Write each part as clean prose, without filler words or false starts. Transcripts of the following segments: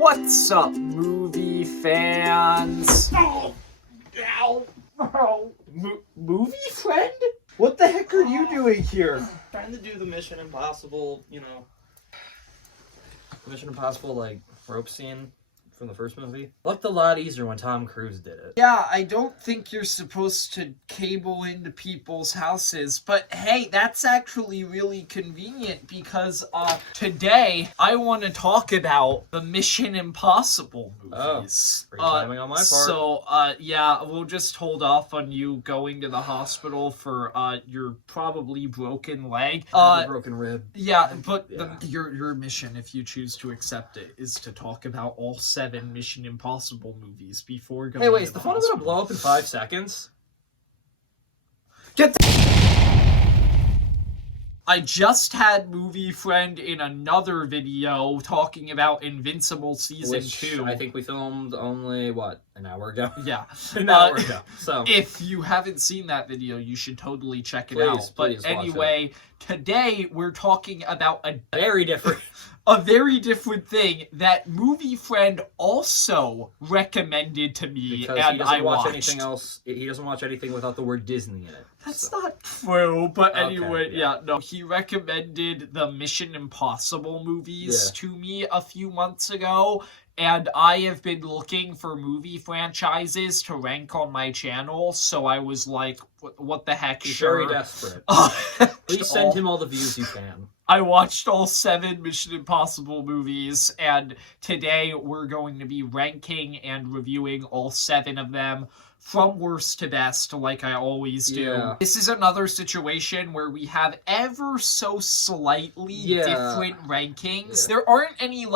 What's up, movie fans? Movie friend? What the heck are you doing here? Trying to do the Mission Impossible, Mission Impossible, rope scene from the first movie. Looked a lot easier when Tom Cruise did it. Yeah, I don't think you're supposed to cable into people's houses, but hey, that's actually really convenient because today I want to talk about the Mission Impossible movies. Great timing on my part. So, yeah, we'll just hold off on you going to the hospital for your probably broken leg. Broken rib. Yeah, but Yeah. Your mission, if you choose to accept it, is to talk about all 7 Mission Impossible movies before going. Hey, wait, is to the the phone gonna hospital. blow up in 5 seconds? Get I just had Movie Friend in another video talking about Invincible Season Which 2. I think we filmed only, an hour ago? Yeah. An hour ago. So, If you haven't seen that video, you should totally check it Please, out. But please watch anyway, today we're talking about very different. a very different thing that Movie Friend also recommended to me, Because and he doesn't I watch watched. anything else. He doesn't watch anything without the word Disney in it. That's So. not true, but Okay, anyway, yeah. no. He recommended the Mission Impossible movies to me a few months ago, and I have been looking for movie franchises to rank on my channel, so I was like, what the heck, He's sure. very desperate. Please Please send him all the views you can. I watched all 7 Mission Impossible movies, and today we're going to be ranking and reviewing all 7 of them from worst to best, like I always do. Yeah. This is another situation where we have ever so slightly different rankings. Yeah. There aren't any,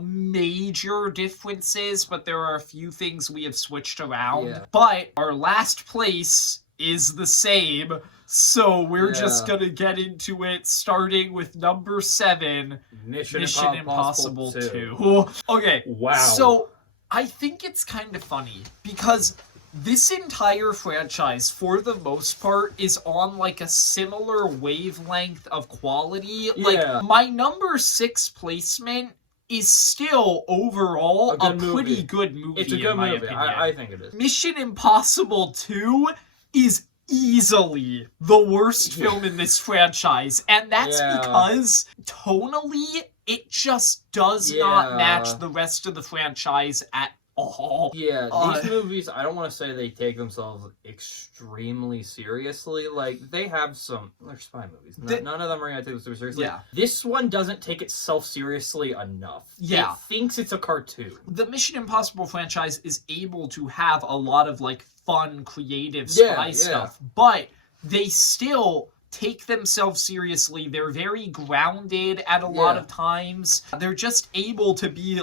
major differences, but there are a few things we have switched around. Yeah. But our last place is the same, so we're just gonna get into it, starting with number 7, Mission Impossible 2. Okay, Wow. so I think it's kind of funny, because this entire franchise, for the most part, is on, a similar wavelength of quality. Yeah. My number 6 placement is still, overall, a pretty good movie, It's a good in my movie. opinion. I think it is. Mission Impossible 2 is easily the worst film in this franchise, and that's because tonally it just does not match the rest of the franchise at all. Yeah, these movies, I don't want to say they take themselves extremely seriously. They have they're spy movies. None of them are going to take themselves seriously. Yeah. This one doesn't take itself seriously enough. Yeah. It thinks it's a cartoon. The Mission Impossible franchise is able to have a lot of, fun, creative spy stuff, but they still take themselves seriously. They're very grounded at a lot of times. They're just able to be,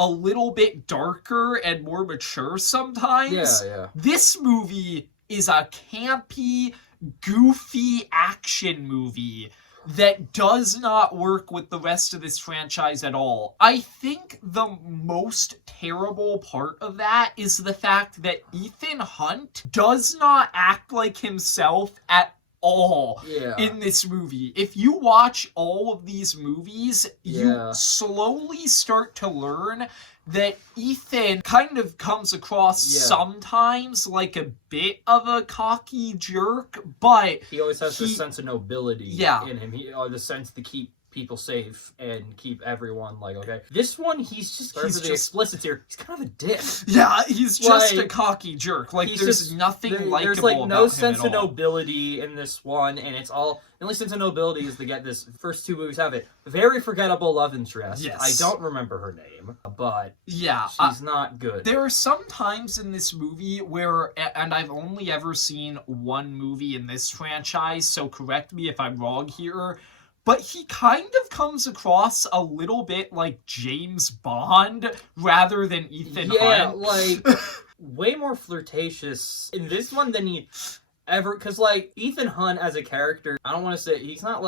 a little bit darker and more mature sometimes. Yeah. This movie is a campy, goofy action movie that does not work with the rest of this franchise at all. I think the most terrible part of that is the fact that Ethan Hunt does not act like himself at all in this movie. If you watch all of these movies, you slowly start to learn that Ethan kind of comes across sometimes like a bit of a cocky jerk, but he always has this sense of nobility in him. The sense to keep people safe and keep everyone okay. This one, he's just explicit here. He's kind of a dick. Yeah, he's just a cocky jerk. There's nothing likable there's about no him sense at of all. nobility in this one, and it's all the only sense of nobility is to get this. First 2 movies have it. Very forgettable love interest. Yes. I don't remember her name, but yeah, she's not good. There are some times in this movie where, and I've only ever seen one movie in this franchise, so correct me if I'm wrong here, but he kind of comes across a little bit like James Bond rather than Ethan Hunt. Way more flirtatious in this one than he ever... Because, Ethan Hunt as a character, I don't want to say... He's not,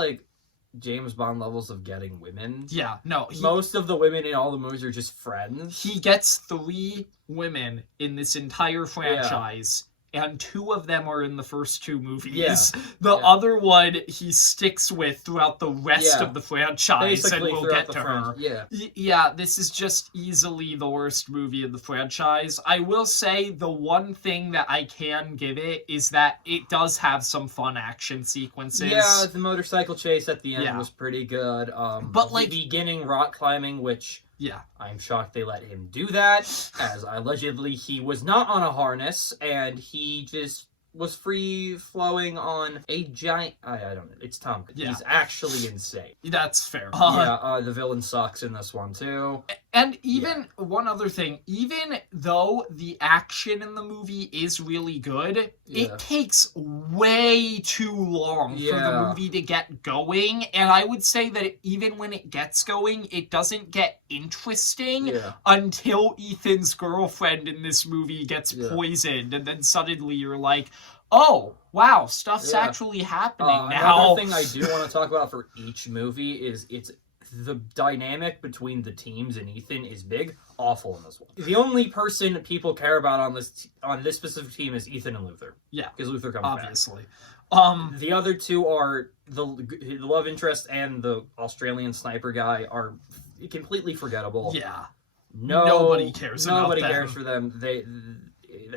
James Bond levels of getting women. Yeah, no. Most of the women in all the movies are just friends. He gets 3 women in this entire franchise. and 2 of them are in the first 2 movies. Yeah. The Yeah. other one he sticks with throughout the rest Yeah. of the franchise, Basically, and we'll throughout get the to her. Yeah. Yeah, this is just easily the worst movie in the franchise. I will say the one thing that I can give it is that it does have some fun action sequences. Yeah, the motorcycle chase at the end Yeah. was pretty good. But, the like- beginning rock climbing, which Yeah. I'm shocked they let him do that, as allegedly he was not on a harness and he just was free flowing on a giant. I don't know. It's Tom. Yeah. He's actually insane. That's fair. The villain sucks in this one too. And even one other thing, even though the action in the movie is really good, Yeah. it takes way too long for the Yeah. movie to get going. And I would say that even when it gets going, it doesn't get interesting Yeah. until Ethan's girlfriend in this movie gets Yeah. poisoned. And then suddenly you're like, oh, wow, stuff's Yeah. actually happening now. Another thing I do want to talk about for each movie is it's the dynamic between the teams and Ethan is big, awful in this one. The only person people care about on this specific team is Ethan and Luther. Yeah. Because Luther comes Obviously. back. The other two are the love interest and the Australian sniper guy are completely forgettable. Yeah. No, Nobody cares about Nobody them. cares for them. They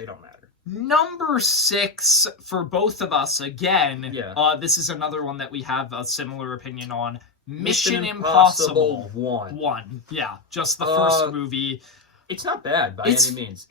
don't matter. Number 6 for both of us again. Yeah. This is another one that we have a similar opinion on. Mission Mission Impossible Impossible 1. 1. Yeah, just the first Uh, movie. It's not bad by It's- any means.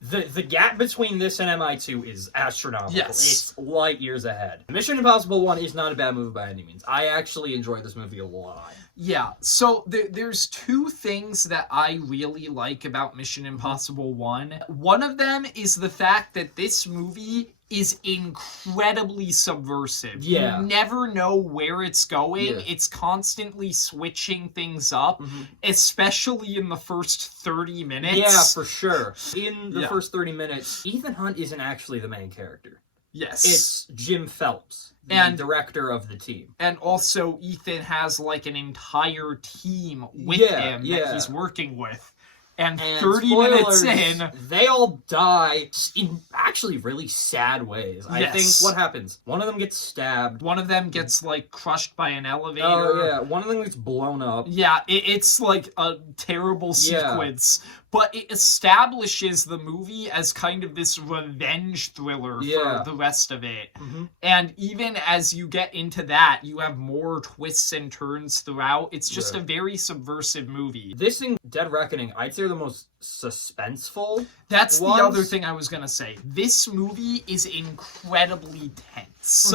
The gap between this and MI2 is astronomical. Yes. It's light years ahead. Mission Impossible 1 is not a bad movie by any means. I actually enjoyed this movie a lot. Yeah, so there's 2 things that I really like about Mission Impossible 1. One of them is the fact that this movie is incredibly subversive. Yeah. You never know where it's going. Yeah. It's constantly switching things up, especially in the first 30 minutes. Yeah, for sure. In the Yeah. first 30 minutes, Ethan Hunt isn't actually the main character. Yes. It's Jim Phelps, the And- director of the team. And also, Ethan has like an entire team with Yeah, him yeah. that he's working with. And And 30 minutes spoilers, in, they all die in actually really sad ways. I Yes. think what happens? One of them gets stabbed. one of them gets like crushed by an elevator. Oh yeah, one of them gets blown up. Yeah, it's like a terrible Yeah. sequence, but it establishes the movie as kind of this revenge thriller Yeah. for the rest of it. Mhm. And even as you get into that, you have more twists and turns throughout. It's just Yeah. a very subversive movie. This and Dead Reckoning, I'd say, are the most suspenseful. That's the ones- other thing I was gonna say. This movie is incredibly tense.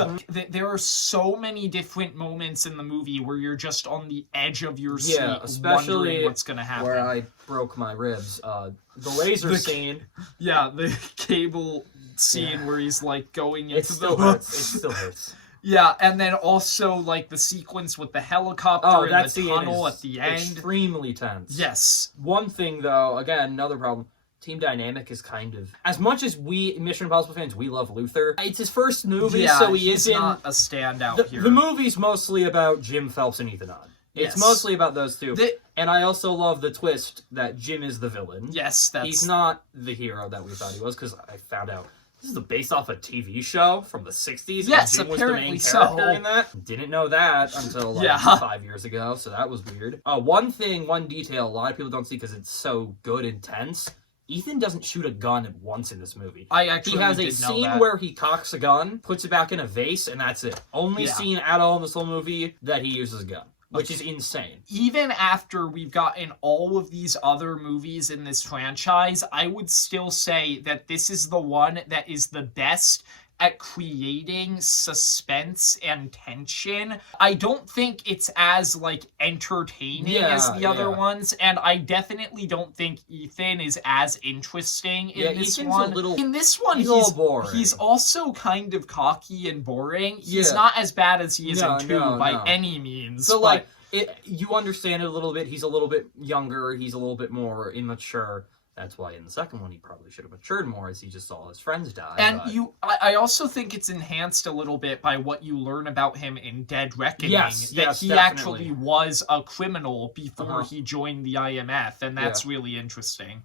There are so many different moments in the movie where you're just on the edge of your seat, Yeah, especially wondering what's gonna happen. Where I broke my ribs. The laser The- scene. Yeah, the cable scene Yeah. where he's like going into It still hurts. It still hurts. Yeah, and then also like the sequence with the helicopter Oh, and that the scene tunnel is at the end. extremely tense. Yes. One thing, though, again, another problem. Team dynamic is kind of as much as we Mission Impossible fans, we love Luther. It's his first movie, Yeah, so he he's is in. not a standout The, here. the movie's mostly about Jim Phelps and Ethan Hunt. It's Yes. mostly about those two. The- And I also love the twist that Jim is the villain. Yes, that's He's not the hero that we thought he was, because I found out this is based off a TV show from the 60s. Yes, and Jim was the main apparently character so. in that. Didn't know that until like Yeah. 5 years ago, so that was weird. One detail a lot of people don't see because it's so good and tense. Ethan doesn't shoot a gun once in this movie. I actually He has a did know scene that. where he cocks a gun, puts it back in a vase, and that's it. Only Yeah. scene at all in this whole movie that he uses a gun, which is insane. Even after we've gotten all of these other movies in this franchise, I would still say that this is the one that is the best at creating suspense and tension. I don't think it's as like entertaining as the other ones, and I definitely don't think Ethan is as interesting in this Ethan's one. a little. In this one, he's a little boring. he's also kind of cocky and boring. He's Yeah. not as bad as he is No, in 2 no, by no. any means. So but- like, you understand it a little bit. He's a little bit younger. He's a little bit more immature. That's why in the second one he probably should have matured more, as he just saw his friends die. And but- I also think it's enhanced a little bit by what you learn about him in Dead Reckoning. Yes, that yes, he definitely. actually was a criminal before Uh-huh. he joined the IMF, and that's really interesting.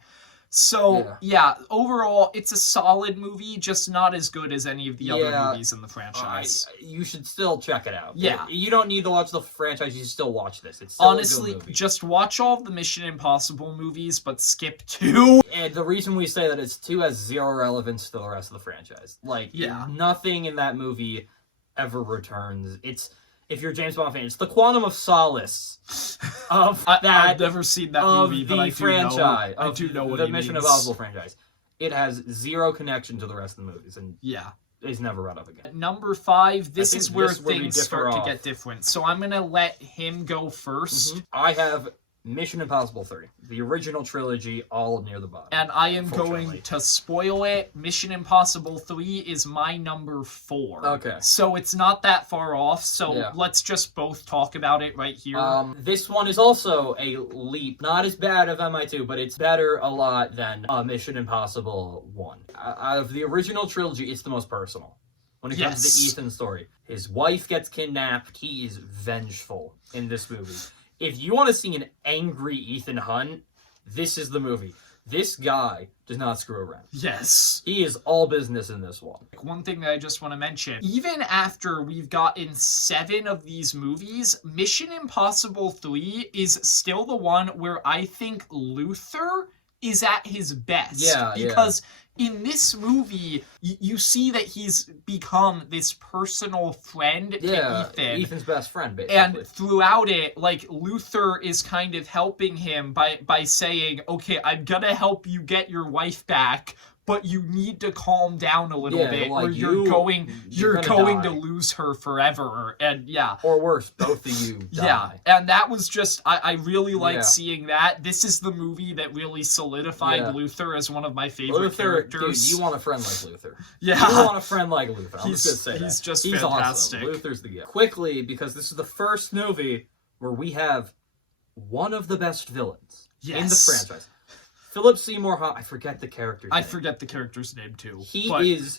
So, yeah, overall, it's a solid movie, just not as good as any of the other movies in the franchise. You should still check it out. Yeah. You don't need to watch the franchise, you should still watch this. It's still honestly, a good movie. Just watch all of the Mission Impossible movies, but skip 2. And the reason we say that is 2 has zero relevance to the rest of the franchise. Like, nothing in that movie ever returns. It's... If you're a James Bond fan, it's the Quantum of Solace of that. I've never seen that movie, but I do know what the he Mission means. Impossible franchise. It has zero connection to the rest of the movies, and yeah, is never brought up again. Number 5, this is where things start to get different. So I'm gonna let him go first. I have Mission Impossible 3, the original trilogy, all near the bottom. And I am going to spoil it. Mission Impossible 3 is my number 4. Okay. So it's not that far off, so let's just both talk about it right here. This one is also a leap. Not as bad as MI2, but it's better a lot than Mission Impossible 1. Out of the original trilogy, it's the most personal. When it comes to Ethan's story. His wife gets kidnapped. He is vengeful in this movie. If you want to see an angry Ethan Hunt, this is the movie. This guy does not screw around. Yes. He is all business in this one. One thing that I just want to mention, even after we've gotten 7 of these movies, Mission Impossible 3 is still the one where I think Luther is at his best. Yeah, because in this movie, you see that he's become this personal friend to Ethan. Ethan's best friend, basically. And throughout it, like, Luther is kind of helping him by saying, okay, I'm gonna help you get your wife back, but you need to calm down a little bit, like or you're going to lose her forever. And or worse, both of you die. And that was just, I really liked seeing that. This is the movie that really solidified Luther as one of my favorite characters. Dude, you want a friend like Luther. Yeah. You want a friend like Luther. I'm just gonna say that. He's just fantastic. Awesome. Luther's the guy. Quickly, because this is the first movie where we have one of the best villains in the franchise. Philip Seymour Hoffman, I forget the character's name. I forget the character's name, too. He is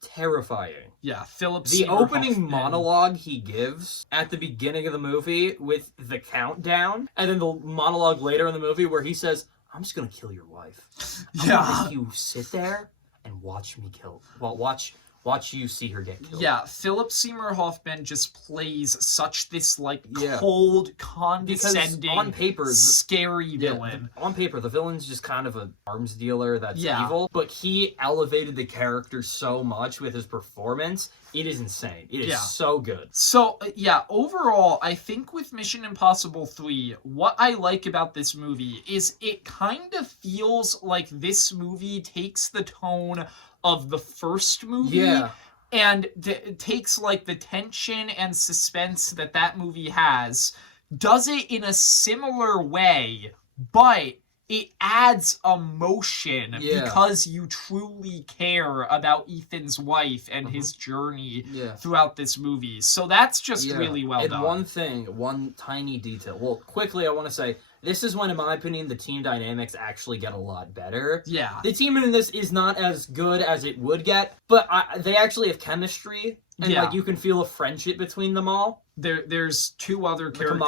terrifying. Yeah, Philip Seymour Hoffman. The opening monologue he gives at the beginning of the movie with the countdown, and then the monologue later in the movie where he says, I'm just gonna kill your wife. I'm gonna make you sit there and watch me kill. Well, watch you see her get killed. Yeah, Philip Seymour Hoffman just plays such this, like, cold, condescending, because on paper, scary villain. On paper, the villain's just kind of an arms dealer that's evil, but he elevated the character so much with his performance. It is insane. It is so good. So, overall, I think with Mission Impossible 3, what I like about this movie is it kind of feels like this movie takes the tone of the first movie and takes, like, the tension and suspense that movie has, does it in a similar way, but it adds emotion because you truly care about Ethan's wife and his journey throughout this movie. So that's just really well done. And one tiny detail. Well, quickly, I want to say, this is when, in my opinion, the team dynamics actually get a lot better. Yeah. The team in this is not as good as it would get, but they actually have chemistry, and like you can feel a friendship between them all. There's 2 other characters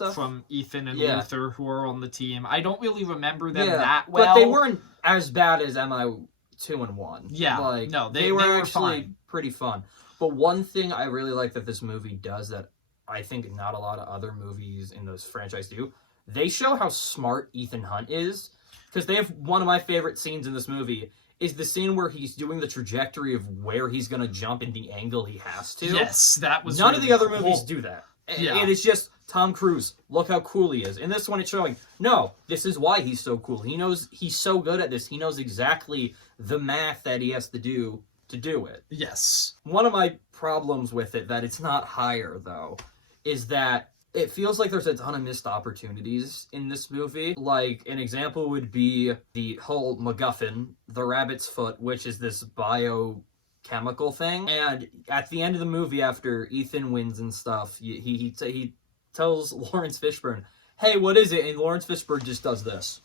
apart from Ethan and Luther who are on the team. I don't really remember them that well. But they weren't as bad as MI2 and 1. Yeah, like, no, they were actually fine. Pretty fun. But one thing I really like that this movie does that I think not a lot of other movies in this franchise do, they show how smart Ethan Hunt is. Because they have one of my favorite scenes in this movie is the scene where he's doing the trajectory of where he's going to jump and the angle he has to. Yes, that was None really of the other cool. movies do that. Yeah. It is just Tom Cruise. Look how cool he is. In this one, it's showing, no, this is why he's so cool. He knows he's so good at this. He knows exactly the math that he has to do it. Yes. One of my problems with it, that it's not higher, though, is that it feels like there's a ton of missed opportunities in this movie. Like, an example would be the whole MacGuffin, the rabbit's foot, which is this biochemical thing. And at the end of the movie, after Ethan wins and stuff, he tells Lawrence Fishburne, hey, what is it? And Lawrence Fishburne just does this.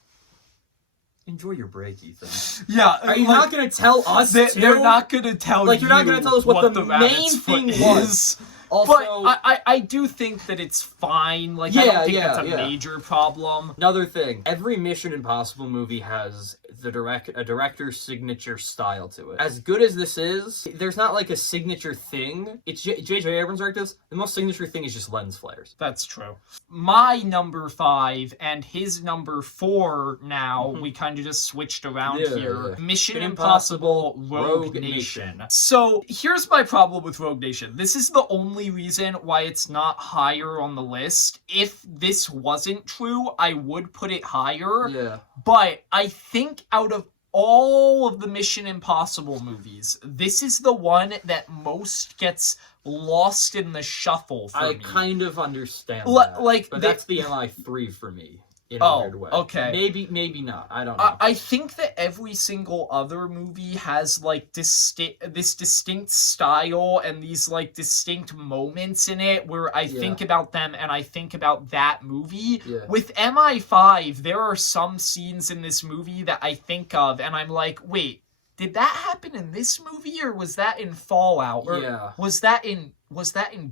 Enjoy your break, Ethan. Yeah. Are you not going to tell us, They're not going to tell you're not going to tell us what the main thing was. Also, But I do think that it's fine. Like, I don't think that's a major problem. Another thing, every Mission Impossible movie has a director's signature style to it. As good as this is, there's not like a signature thing. It's J.J. Abrams directed this. The most signature thing is just lens flares. That's true. My number 5 and his number 4 now, we kind of just switched around here. Yeah. Mission Impossible Rogue Nation. So here's my problem with Rogue Nation. This is the only reason why it's not higher on the list. If this wasn't true, I would put it higher. Yeah. But I think out of all of the Mission Impossible movies, this is the one that most gets lost in the shuffle for me. I kind of understand that. Like, but that's the MI3 for me. In a weird way. Okay. Maybe not. I don't know. I think that every single other movie has like this distinct style and these like distinct moments in it where I think about them and I think about that movie. Yeah. With MI5, there are some scenes in this movie that I think of and I'm like, wait, did that happen in this movie or was that in Fallout? Or was that in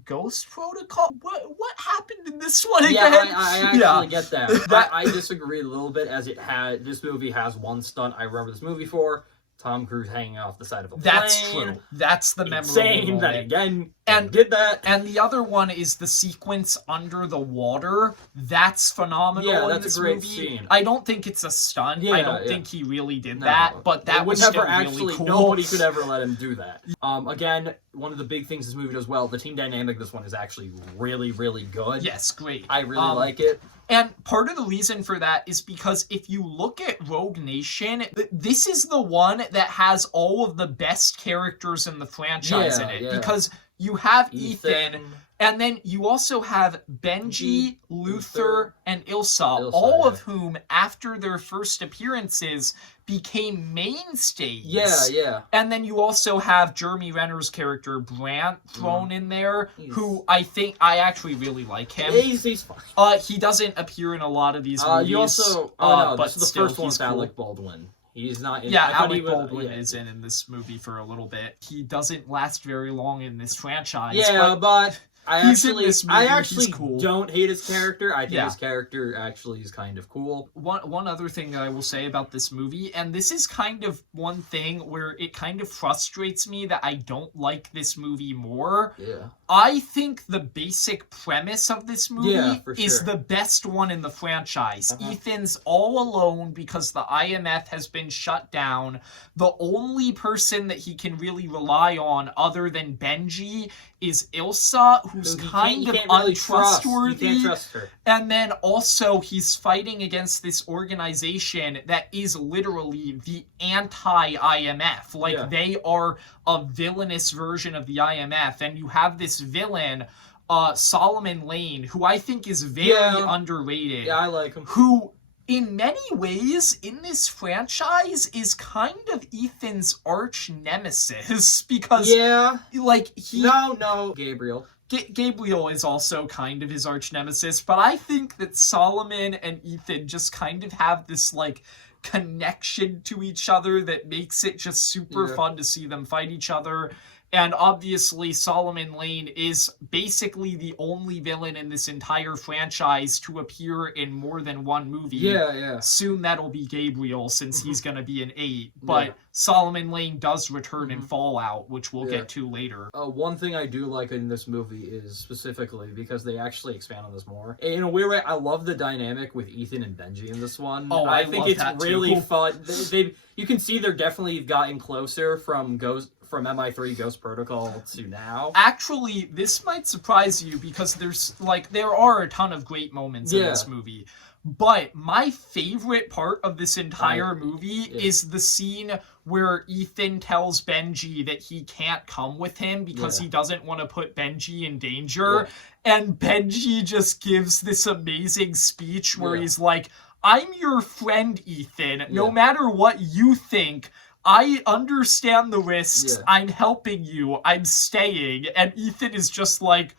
Ghost Protocol? What happened in this one again? Yeah, I actually get that. I disagree a little bit as this movie has one stunt I remember this movie for. Tom Cruise hanging off the side of a plane. That's true. That's the memorable Insane moment. that again and did that. And the other one is the sequence under the water. That's phenomenal. Yeah, in that's this a great movie. scene. I don't think it's a stunt. I don't think he really did that, but that was never still actually really cool. Nobody could ever let him do that. Again, one of the big things this movie does well, the team dynamic of this one is actually really, really good. Yes, great. I really like it. And part of the reason for that is because if you look at Rogue Nation, this is the one that has all of the best characters in the franchise in it. Because you have Ethan, and then you also have Benji, Luther, and Ilsa, all of whom, after their first appearances, became mainstays. Yeah. And then you also have Jeremy Renner's character, Brant, thrown in there, who I actually really like him. He's fine. He doesn't appear in a lot of these movies. You also, but this is the still, first one with cool. Alec Baldwin. He's not in Alec Baldwin is in this movie for a little bit. He doesn't last very long in this franchise. Yeah, but I actually cool. don't hate his character. I think his character actually is kind of cool. One other thing that I will say about this movie, and this is kind of one thing where it kind of frustrates me that I don't like this movie more. Yeah. I think the basic premise of this movie for is sure. the best one in the franchise. Ethan's all alone because the IMF has been shut down. The only person that he can really rely on other than Benji is Ilsa, who's kind of untrustworthy. You can't trust her. And then also he's fighting against this organization that is literally the anti-IMF. Like they are a villainous version of the IMF. And you have this villain, Solomon Lane, who I think is very underrated. Yeah, I like him. Who, in many ways, in this franchise, is kind of Ethan's arch nemesis. Because, like, No, Gabriel. Gabriel is also kind of his arch nemesis, but I think that Solomon and Ethan just kind of have this, like, connection to each other that makes it just super fun to see them fight each other. And obviously, Solomon Lane is basically the only villain in this entire franchise to appear in more than one movie. Yeah. Soon that'll be Gabriel, since he's going to be in 8. But Solomon Lane does return in Fallout, which we'll get to later. One thing I do like in this movie is specifically because they actually expand on this more. In a weird way, I love the dynamic with Ethan and Benji in this one. Oh, I think it's really too. fun. You can see they're definitely gotten closer from MI3 Ghost Protocol to now. Actually, this might surprise you because there are a ton of great moments in this movie. But my favorite part of this entire movie is the scene where Ethan tells Benji that he can't come with him because he doesn't want to put Benji in danger. And Benji just gives this amazing speech where he's like, I'm your friend, Ethan. No matter what you think, I understand the risks. I'm helping you. I'm staying. And Ethan is just like,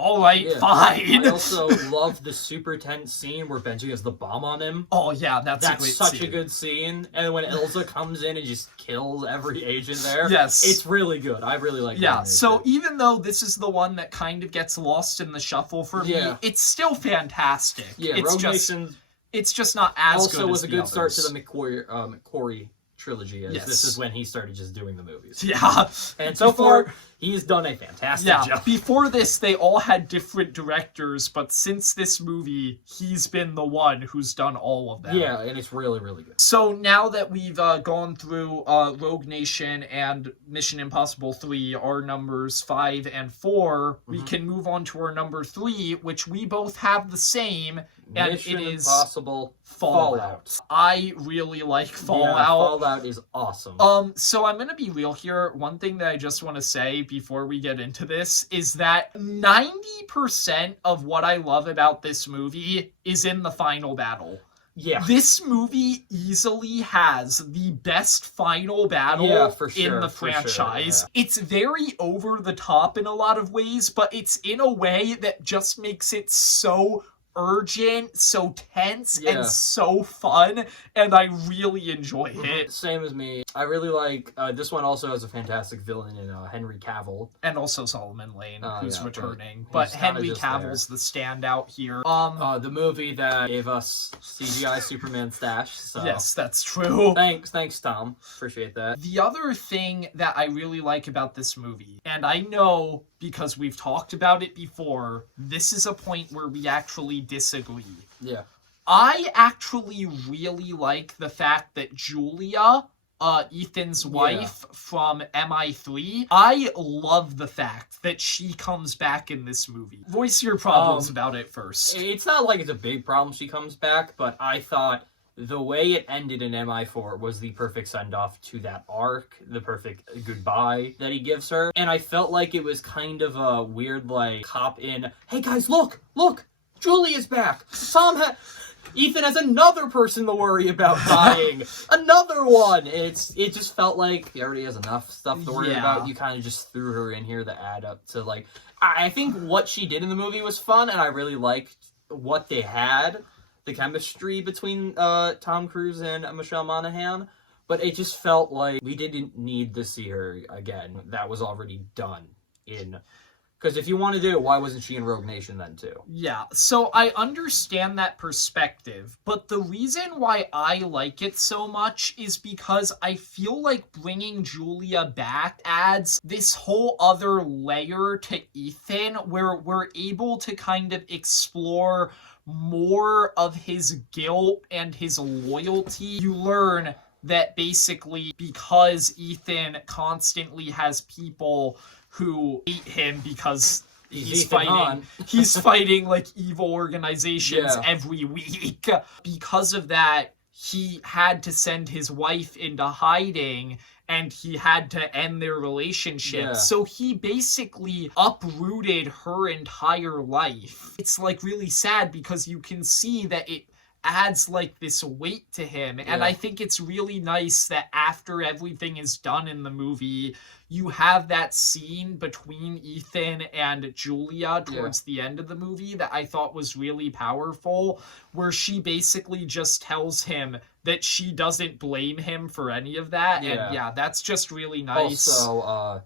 all right, Yeah. fine. I also love the super tense scene where Benji has the bomb on him. Oh yeah, that's a great such scene. a good scene. And when Ilsa comes in and just kills every agent there, Yes. it's really good. I really like Yeah, Rogue so Nation. even though this is the one that kind of gets lost in the shuffle for me, Yeah. it's still fantastic. Yeah, it's Rogue just Nation it's just not as also good was as a good the start to others. the McQuarrie trilogy, as Yes. this is when he started just doing the movies. Yeah. And so far, he's done a fantastic Yeah, job. before this, they all had different directors, but since this movie, he's been the one who's done all of them. Yeah, and it's really, really good. So now that we've gone through Rogue Nation and Mission Impossible 3, our numbers 5 and 4, we can move on to our number 3, which we both have the same, and Mission it is Impossible Fallout. I really like Fallout. Yeah, Fallout is awesome. So I'm gonna be real here. One thing that I just want to say before we get into this is that 90% of what I love about this movie is in the final battle. Yeah. This movie easily has the best final battle Yeah, for in sure, the for sure, franchise. yeah. It's very over the top in a lot of ways, but it's in a way that just makes it so urgent, so tense, Yeah. and so fun, and I really enjoy it. Same as me. I really like, this one also has a fantastic villain in Henry Cavill. And also Solomon Lane, who's yeah, returning. but But he's kinda Henry just Cavill's the standout here. The movie that gave us CGI Superman stash. So Yes, that's true. Thanks, Tom. Appreciate that. The other thing that I really like about this movie, and I know because we've talked about it before, this is a point where we actually disagree. Yeah. I actually really like the fact that Julia, Ethan's wife from MI3, I love the fact that she comes back in this movie. Voice your problems about it first. It's not like it's a big problem she comes back, but I thought the way it ended in MI4 was the perfect send-off to that arc, the perfect goodbye that he gives her. And I felt like it was kind of a weird, like, cop in, hey guys, look! Julia's back! Ethan has another person to worry about dying! Another one! It just felt like he already has enough stuff to worry about. You kind of just threw her in here to add up to, like... I think what she did in the movie was fun, and I really liked what they had. The chemistry between Tom Cruise and Michelle Monaghan, but it just felt like we didn't need to see her again. That was already done in... Because if you want to do it, why wasn't she in Rogue Nation then, too? Yeah, so I understand that perspective, but the reason why I like it so much is because I feel like bringing Julia back adds this whole other layer to Ethan where we're able to kind of explore more of his guilt and his loyalty. You learn that basically because Ethan constantly has people who hate him because he's fighting like evil organizations every week. Because of that, he had to send his wife into hiding and he had to end their relationship. Yeah. So he basically uprooted her entire life. It's like really sad because you can see that it adds like this weight to him. And I think it's really nice that after everything is done in the movie, you have that scene between Ethan and Julia towards the end of the movie that I thought was really powerful, where she basically just tells him that she doesn't blame him for any of that. And that's just really nice. Also,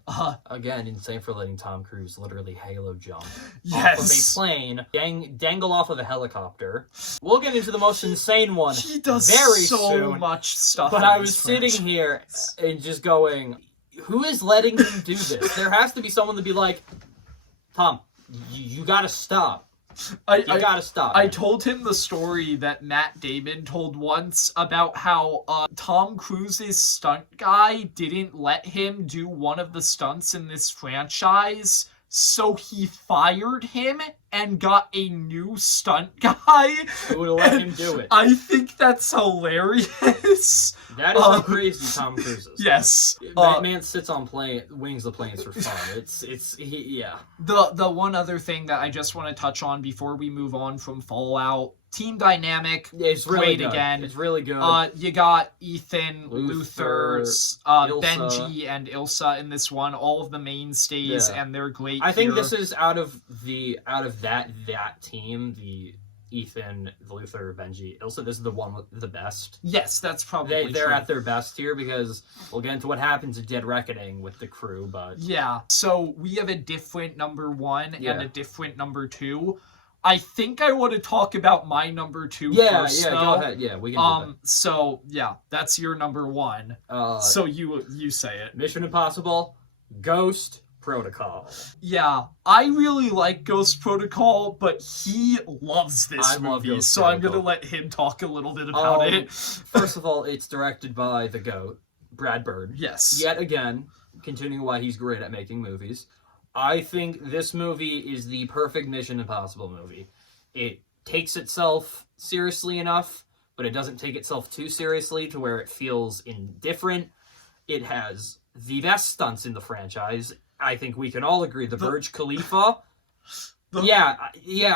again, insane for letting Tom Cruise literally halo jump yes. off of a plane, dangle off of a helicopter. We'll get into the most insane one He does very so soon. much stuff. But I was sitting here and just going, who is letting him do this? There has to be someone to be like, Tom, you gotta stop. You gotta stop. I told him the story that Matt Damon told once about how Tom Cruise's stunt guy didn't let him do one of the stunts in this franchise, so he fired him and got a new stunt guy. Who would let him do it? I think that's hilarious. That is how crazy Tom Cruise is. Yes. That man sits on wings of planes for fun. Yeah. The one other thing that I just want to touch on before we move on from Fallout team dynamic, It's really great good. again. It's really good. You got Ethan, Luther, Luther, Ilsa. Benji, and Ilsa in this one. All of the mainstays, Yeah. and they're great. I think here. this is out of that team, the Ethan, Luther, Benji, Ilsa. This is the one with the best. Yes, that's probably They're true. at their best here because we'll get into what happens at Dead Reckoning with the crew, but Yeah, so we have a different number 1 Yeah. and a different number 2. I think I want to talk about my number 2 yeah, first, yeah, though. go ahead. Yeah, we can do So yeah, that's your number 1. that. So you say it. Mission Impossible, Ghost Protocol. Yeah, I really like Ghost Protocol, but he loves this I love movie, Ghost so I'm Protocol. gonna let him talk a little bit about it. First of all, it's directed by the GOAT, Brad Bird. Yes. Yet again, continuing why he's great at making movies. I think this movie is the perfect Mission Impossible movie. It takes itself seriously enough, but it doesn't take itself too seriously to where it feels indifferent. It has the best stunts in the franchise. I think we can all agree the Burj Khalifa. Yeah,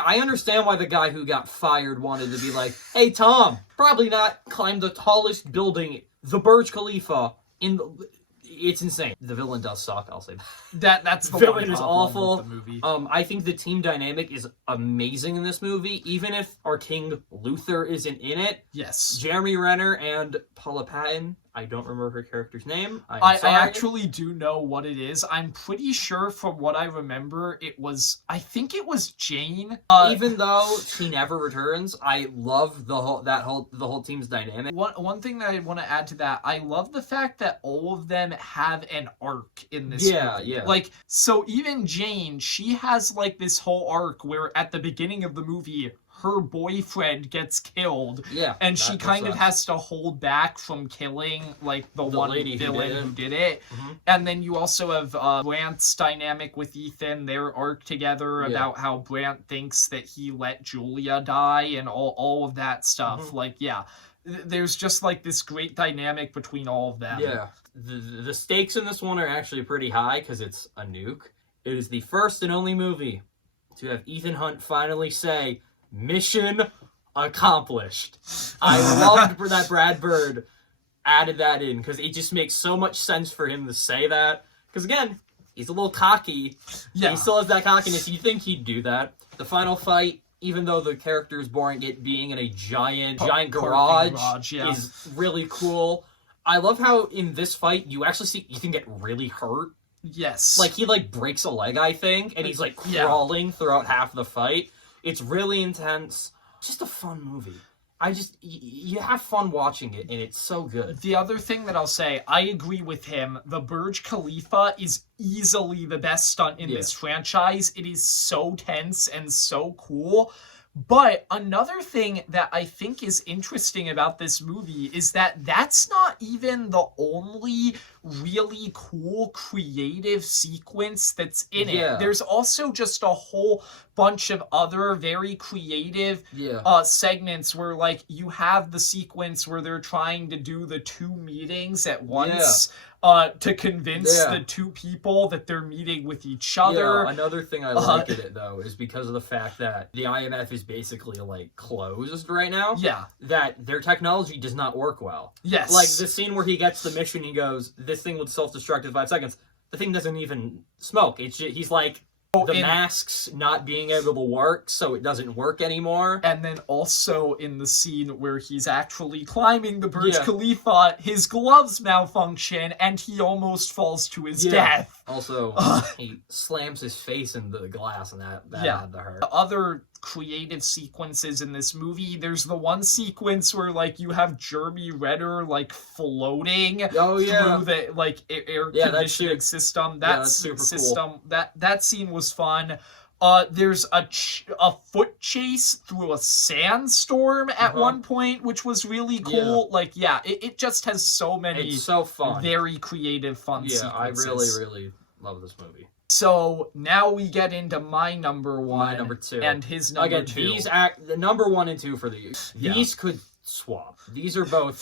I understand why the guy who got fired wanted to be like, hey, Tom, probably not climb the tallest building, the Burj Khalifa, it's insane. The villain does suck, I'll say that. That's the Villain one is problem awful. with the movie. I think the team dynamic is amazing in this movie, even if our King Luther isn't in it. Yes. Jeremy Renner and Paula Patton, I don't remember her character's name. I sorry. actually do know what it is. I'm pretty sure from what I remember, I think it was Jane. Even though she never returns, I love the whole team's dynamic. One thing that I want to add to that, I love the fact that all of them have an arc in this movie. Yeah. Like, so even Jane, she has like this whole arc where at the beginning of the movie, her boyfriend gets killed. Yeah. And she kind of has to hold back from killing like the one lady villain who who did it. Mhm. And then you also have Brant's dynamic with Ethan, their arc together about how Brant thinks that he let Julia die and all of that stuff. Mhm. Like, yeah, there's just like this great dynamic between all of them. Yeah. The stakes in this one are actually pretty high because it's a nuke. It is the first and only movie to have Ethan Hunt finally say, mission accomplished. I loved that Brad Bird added that in because it just makes so much sense for him to say that. Because again, he's a little cocky. Yeah. He still has that cockiness. You think he'd do that. The final fight, even though the character is boring, it being in a giant garage yeah. is really cool. I love how in this fight you actually see Ethan get really hurt. Yes. Like he breaks a leg, I think, and he's Yeah. crawling throughout half the fight. It's really intense. Just a fun movie. You have fun watching it, and it's so good. The other thing that I'll say, I agree with him. The Burj Khalifa is easily the best stunt in this franchise. It is so tense and so cool. But another thing that I think is interesting about this movie is that that's not even the only really cool creative sequence that's in Yeah. it. There's also just a whole bunch of other very creative segments where like you have the sequence where they're trying to do the two meetings at once to convince the two people that they're meeting with each other. Yeah, another thing I like in it though is because of the fact that the IMF is basically closed right now. Yeah. That their technology does not work well. Yes. Like the scene where he gets the mission, he goes, "This thing would self-destruct in 5 seconds." The thing doesn't even smoke. It's just, he's like, the masks not being able to work, so it doesn't work anymore. And then also in the scene where he's actually climbing the Burj Khalifa, his gloves malfunction and he almost falls to his death. Also, he slams his face into the glass and that had to hurt. Other creative sequences in this movie, there's the one sequence where you have Jeremy Renner floating through the air conditioning system. That's super cool. That scene was fun. There's a foot chase through a sandstorm at one point, which was really cool. It just has so many it's so fun. Very creative, fun sequences. I really, really love this movie. So now we get into my number one, my number two, and his number two. The number 1 and 2 for these could swap. These are both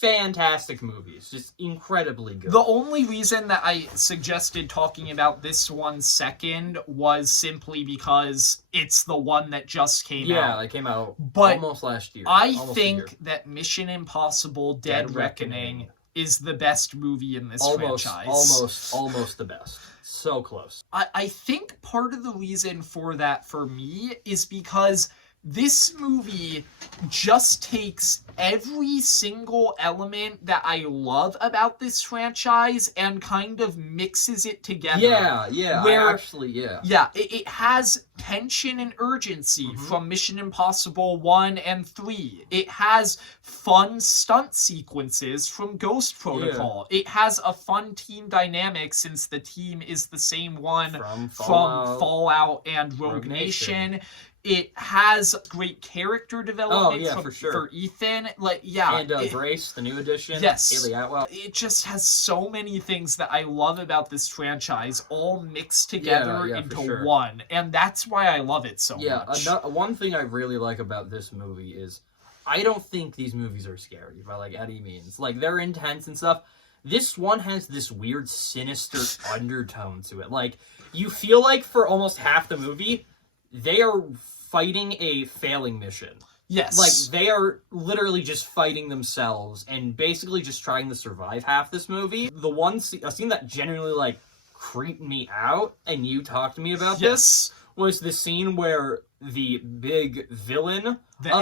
fantastic movies, just incredibly good. The only reason that I suggested talking about this one second was simply because it's the one that just came out. Yeah, it came out But almost last year. I Almost a year. think that Mission Impossible Dead Reckoning is the best movie in this franchise. Almost the best. So close. I think part of the reason for that for me is because this movie just takes every single element that I love about this franchise and kind of mixes it together. Yeah. Yeah, it has tension and urgency from Mission Impossible 1 and 3. It has fun stunt sequences from Ghost Protocol. It has a fun team dynamic since the team is the same one From from Fallout and Rogue Nation. It has great character development for Ethan. And Grace, the new addition. Yes. Haley Atwell. It just has so many things that I love about this franchise all mixed together into one. And that's why I love it so much. One thing I really like about this movie is I don't think these movies are scary by any means. They're intense and stuff. This one has this weird sinister undertone to it. You feel like for almost half the movie they are fighting a failing mission. Yes. They are literally just fighting themselves and basically just trying to survive half this movie. The one a scene that genuinely, creeped me out, and you talked to me about this, was the scene where the big villain the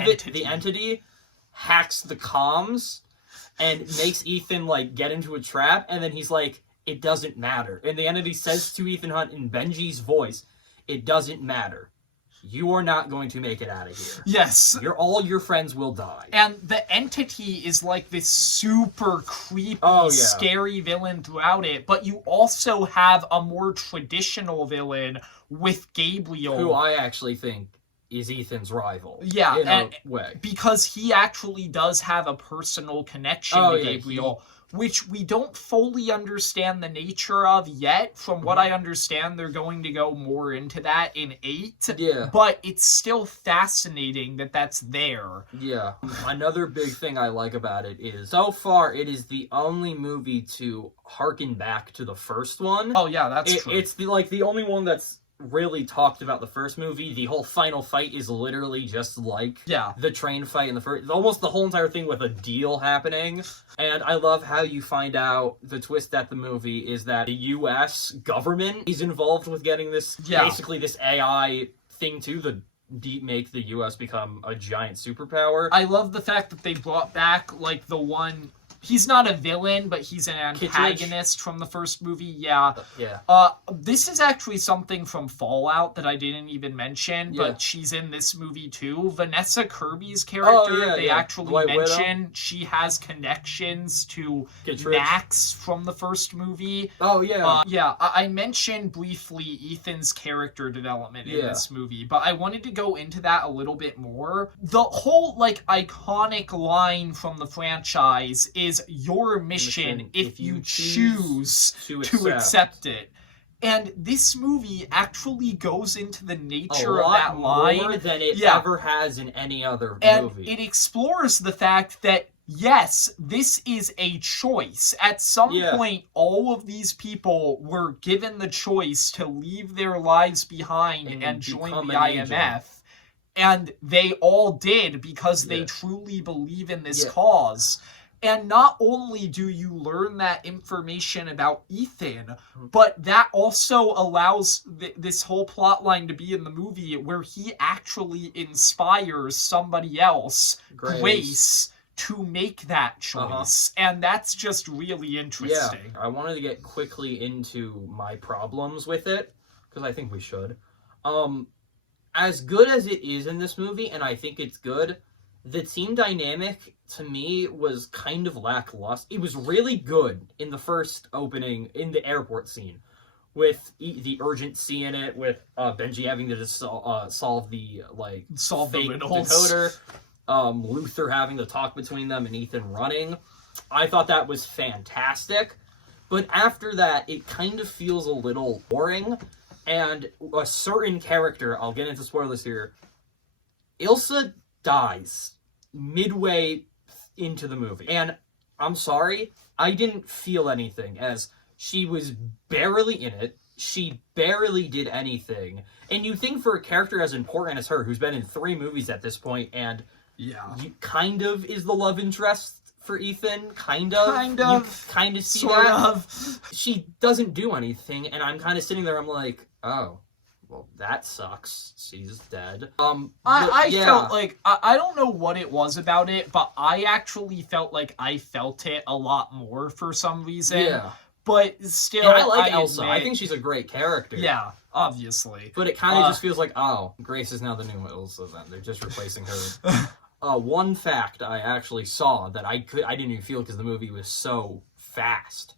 entity, hacks the comms and makes Ethan, get into a trap, and then he's like, it doesn't matter. And the entity says to Ethan Hunt in Benji's voice, it doesn't matter. You are not going to make it out of here. Yes. All your friends will die. And the entity is this super creepy, scary villain throughout it, but you also have a more traditional villain with Gabriel. Who I actually think is Ethan's rival. Yeah, in a way. Because he actually does have a personal connection to Gabriel. Which we don't fully understand the nature of yet. From what I understand, they're going to go more into that in 8. Yeah. But it's still fascinating that that's there. Yeah. Another big thing I like about it is, so far, it is the only movie to harken back to the first one. Oh, yeah, that's true. It's the only one that's really talked about the first movie. The whole final fight is literally just the train fight in the first, almost the whole entire thing with a deal happening. And I love how you find out the twist at the movie is that the US government is involved with getting this basically this AI thing to make the US become a giant superpower. I love the fact that they brought back the one. He's not a villain, but he's an antagonist from the first movie. Yeah. This is actually something from Fallout that I didn't even mention, but she's in this movie too. Vanessa Kirby's character, they actually mention she has connections to Max from the first movie. Oh, yeah. I mentioned briefly Ethan's character development in this movie, but I wanted to go into that a little bit more. The whole, iconic line from the franchise is your mission if you choose to accept it. And this movie actually goes into the nature of that line more than it ever has in any other movie. It explores the fact that yes, this is a choice. At some point, all of these people were given the choice to leave their lives behind and join the IMF. And they all did because they truly believe in this cause. And not only do you learn that information about Ethan, but that also allows this whole plot line to be in the movie where he actually inspires somebody else, Grace, to make that choice. And that's just really interesting. Yeah, I wanted to get quickly into my problems with it, because I think we should. As good as it is in this movie, and I think it's good, the team dynamic, to me, was kind of lackluster. It was really good in the first opening, in the airport scene, with the urgency in it, with Benji having to just solve the fake decoder, Luther having to talk between them, and Ethan running. I thought that was fantastic. But after that, it kind of feels a little boring, and a certain character, I'll get into spoilers here, Ilsa dies midway into the movie. And I'm sorry, I didn't feel anything, as she was barely in it. She barely did anything. And you think for a character as important as her, who's been in 3 movies at this point, and kind of is the love interest for Ethan, kind of. You kind of see sort that. of. She doesn't do anything, and I'm kind of sitting there, I'm like, oh, well, that sucks. She's dead. I felt like, I don't know what it was about it, but I actually felt like I felt it a lot more for some reason. Yeah. But still, And I like Elsa. I admit- think she's a great character. Yeah, obviously. But it kind of just feels like, oh, Grace is now the new Elsa then. They're just replacing her. One fact I actually saw that I didn't even feel because the movie was so fast.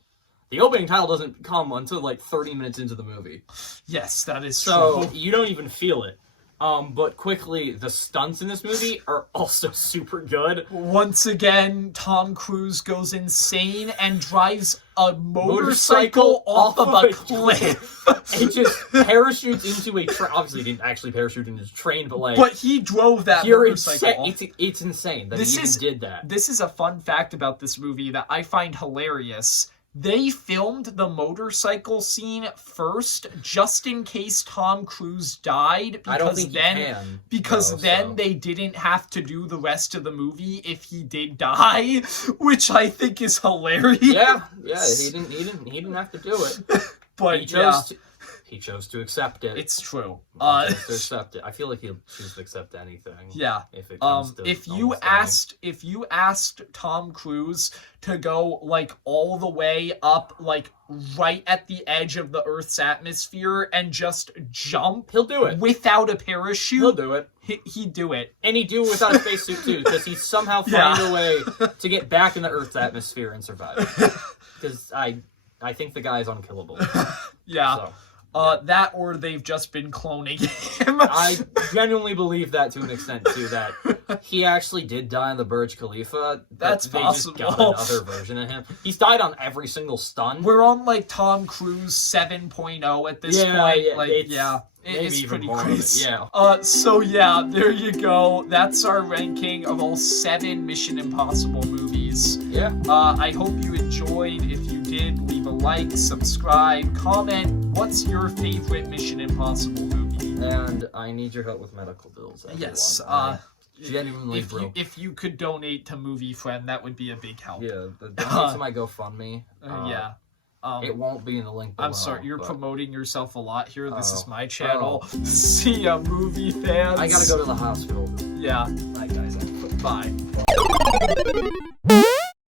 The opening title doesn't come until like 30 minutes into the movie. Yes, that is So true. you don't even feel it. But quickly, the stunts in this movie are also super good. Once again, Tom Cruise goes insane and drives a motorcycle off of a cliff. It just parachutes into a train. Obviously, he didn't actually parachute into a train, but like... But he drove that You're motorcycle. insane. It's insane that This he is- even did that. This is a fun fact about this movie that I find hilarious. They filmed the motorcycle scene first, just in case Tom Cruise died, because I don't think then he can. because though, then so. they didn't have to do the rest of the movie if he did die, which I think is hilarious. Yeah, he didn't have to do it. But He chose to accept it. it's true. He chose to accept it. I feel like he'll choose to accept anything. Yeah. If it comes to If almost you asked Tom Cruise to go like all the way up, like right at the edge of the Earth's atmosphere and just jump he'll do it. without a parachute, He'll do it. he'd do it. And he'd do it without a spacesuit too, because he'd somehow find a way to get back in the Earth's atmosphere and survive. Because I think the guy is unkillable. Yeah. So. That or they've just been cloning him. I genuinely believe that to an extent too, that he actually did die on the Burj Khalifa. That's they possible. just got another version of him. He's died on every single stunt. We're on like Tom Cruise 7.0 at this point. Maybe It's even pretty more of it, crazy. yeah. So yeah, there you go. That's our ranking of all 7 Mission Impossible movies. Yeah. I hope you enjoyed. If you did, leave a like, subscribe, comment. What's your favorite Mission Impossible movie? And I need your help with medical bills. Everyone. Yes. Genuinely broke. If you could donate to Movie Friend, that would be a big help. Yeah, donate to my GoFundMe. Yeah. It won't be in the link below. I'm sorry, you're but be yourself a lot here. This is Oh. my channel. See ya, movie fans. I gotta go to the hospital. Yeah. Bye, guys. Bye.